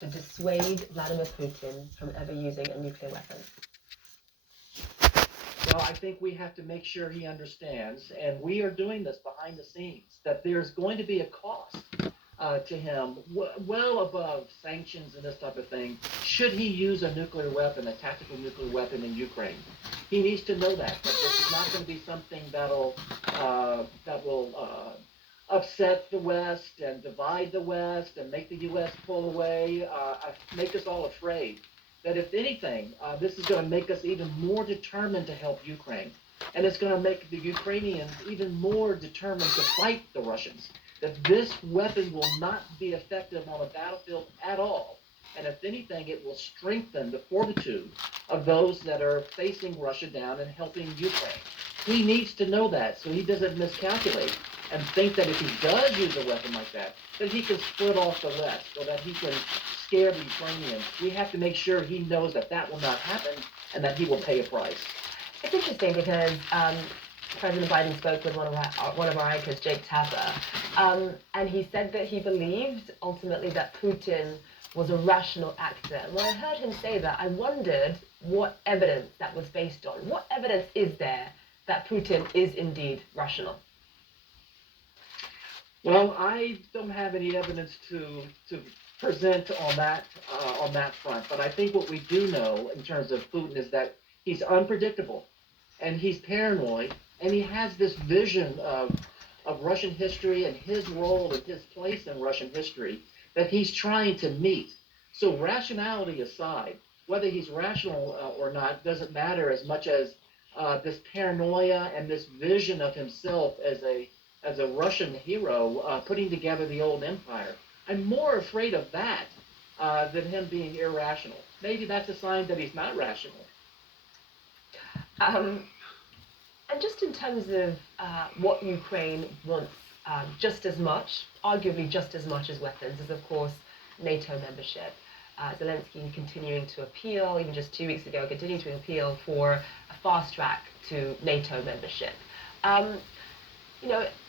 to dissuade Vladimir Putin from ever using a nuclear weapon? Well, I think we have to make sure he understands, and we are doing this behind the scenes, that there's going to be a cost to him well above sanctions and this type of thing. Should he use a nuclear weapon, a tactical nuclear weapon in Ukraine, he needs to know that this is not going to be something that will upset the West and divide the West and make the U.S. pull away, make us all afraid. That if anything, this is going to make us even more determined to help Ukraine. And it's going to make the Ukrainians even more determined to fight the Russians. That this weapon will not be effective on a battlefield at all. And if anything, it will strengthen the fortitude of those that are facing Russia down and helping Ukraine. He needs to know that so he doesn't miscalculate and think that if he does use a weapon like that he can split off the West or that he can scare the Ukrainians. We have to make sure he knows that that will not happen and that he will pay a price. It's interesting because President Biden spoke with one of our anchors, Jake Tapper, and he said that he believed ultimately that Putin was a rational actor. And when I heard him say that, I wondered what evidence that was based on. What evidence is there that Putin is indeed rational? Well, I don't have any evidence to present on that front, but I think what we do know in terms of Putin is that he's unpredictable, and he's paranoid, and he has this vision of Russian history and his role and his place in Russian history that he's trying to meet. So rationality aside, whether he's rational or not doesn't matter as much as this paranoia and this vision of himself as a Russian hero putting together the old empire. I'm more afraid of that than him being irrational. Maybe that's a sign that he's not rational. And just in terms of what Ukraine wants just as much, arguably just as much as weapons, is of course NATO membership. Zelensky continuing to appeal, even just 2 weeks ago, continuing to appeal for a fast track to NATO membership.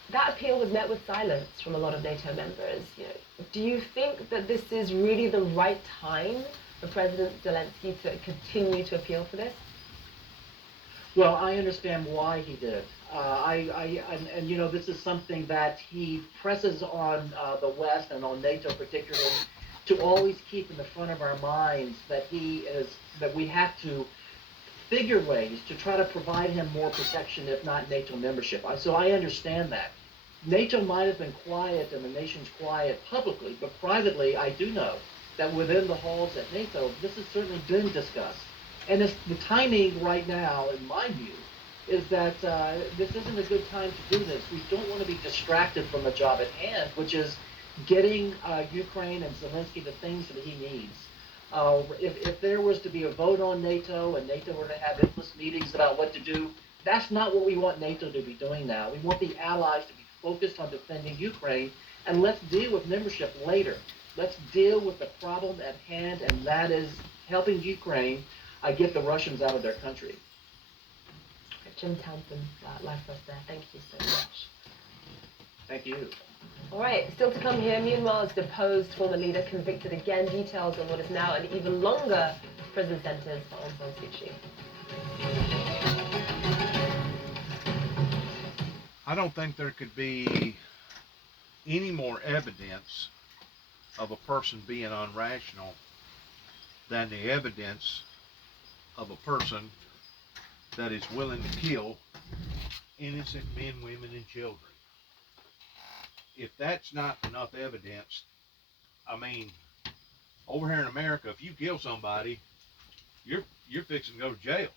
That appeal was met with silence from a lot of NATO members. Do you think that this is really the right time for President Zelensky to continue to appeal for this? Well, I understand why he did. This is something that he presses on the West and on NATO particularly to always keep in the front of our minds that we have to figure ways to try to provide him more protection, if not NATO membership. So I understand that. NATO might have been quiet and the nation's quiet publicly, but privately I do know that within the halls at NATO, this has certainly been discussed. And the timing right now, in my view, is that this isn't a good time to do this. We don't want to be distracted from the job at hand, which is getting Ukraine and Zelensky the things that he needs. If there was to be a vote on NATO and NATO were to have endless meetings about what to do, that's not what we want NATO to be doing now. We want the allies to be focused on defending Ukraine, and let's deal with membership later. Let's deal with the problem at hand, and that is helping Ukraine get the Russians out of their country. Jim Townsend, live for us there. Thank you so much. Thank you. All right, still to come here. Myanmar is deposed former leader convicted again. Details on what is now an even longer prison sentence for Aung San Suu Kyi. I don't think there could be any more evidence of a person being irrational than the evidence of a person that is willing to kill innocent men, women, and children. If that's not enough evidence, I mean, over here in America, if you kill somebody, you're fixing to go to jail.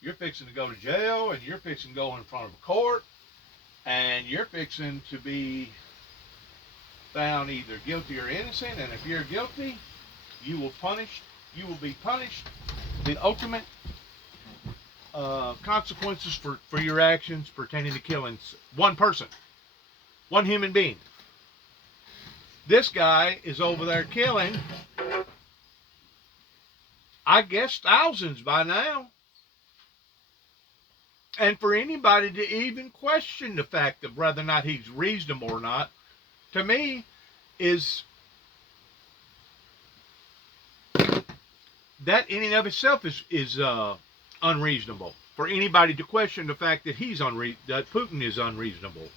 You're fixing to go to jail, and you're fixing to go in front of a court, and you're fixing to be found either guilty or innocent. And if you're guilty, you will be punished. The ultimate consequences for your actions pertaining to killing one person, one human being. This guy is over there killing, I guess, thousands by now. And for anybody to even question the fact of whether or not he's reasonable or not, to me, is that in and of itself is unreasonable for anybody to question the fact that that Putin is unreasonable.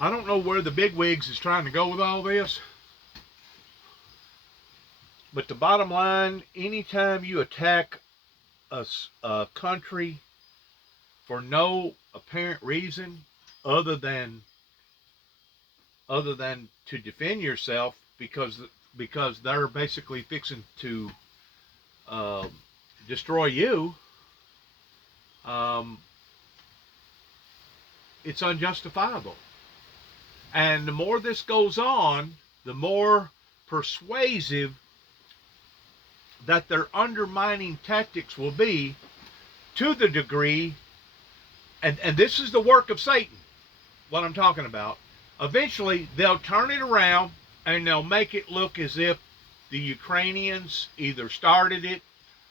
I don't know where the bigwigs is trying to go with all this, but the bottom line, anytime you attack a country for no apparent reason other than to defend yourself because they're basically fixing to destroy you, it's unjustifiable. And the more this goes on, the more persuasive that their undermining tactics will be, to the degree, and this is the work of Satan, what I'm talking about. Eventually, they'll turn it around and they'll make it look as if the Ukrainians either started it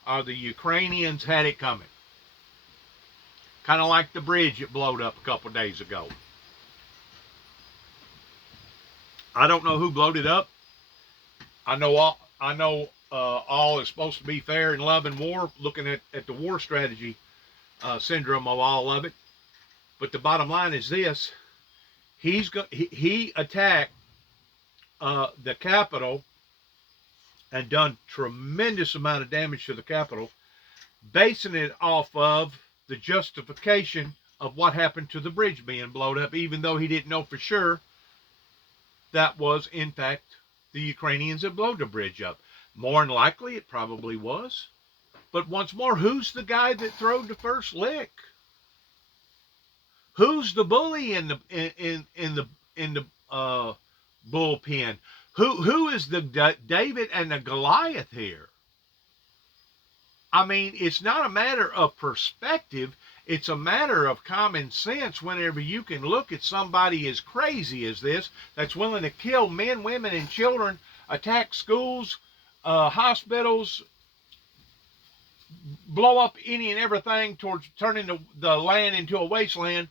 or the Ukrainians had it coming. Kind of like the bridge that blowed up a couple days ago. I don't know who blowed it up. I know all is supposed to be fair in love and war, looking at the war strategy syndrome of all of it. But the bottom line is this: he attacked the Capitol and done tremendous amount of damage to the Capitol, basing it off of the justification of what happened to the bridge being blown up, even though he didn't know for sure that was, in fact, the Ukrainians that blew the bridge up. More than likely, it probably was. But once more, who's the guy that throwed the first lick? Who's the bully in the bullpen? Who is the David and the Goliath here? I mean, it's not a matter of perspective. It's a matter of common sense whenever you can look at somebody as crazy as this, that's willing to kill men, women, and children, attack schools, hospitals, blow up any and everything towards turning the land into a wasteland,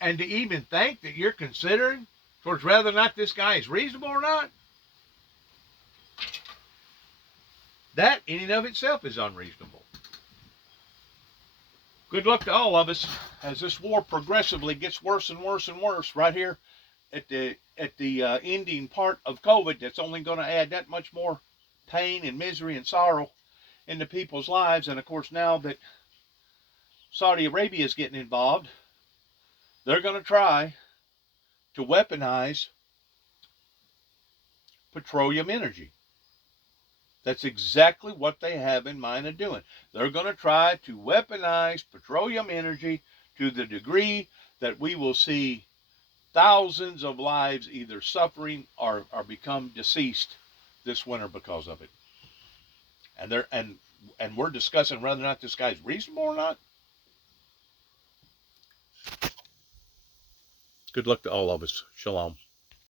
and to even think that you're considering towards whether or not this guy is reasonable or not. That in and of itself is unreasonable. Good luck to all of us as this war progressively gets worse and worse and worse. Right here at the ending part of COVID, that's only going to add that much more pain and misery and sorrow into people's lives. And of course, now that Saudi Arabia is getting involved, they're going to try to weaponize petroleum energy. That's exactly what they have in mind of doing. They're going to try to weaponize petroleum energy to the degree that we will see thousands of lives either suffering or become deceased this winter because of it. And we're discussing whether or not this guy's reasonable or not. Good luck to all of us. Shalom.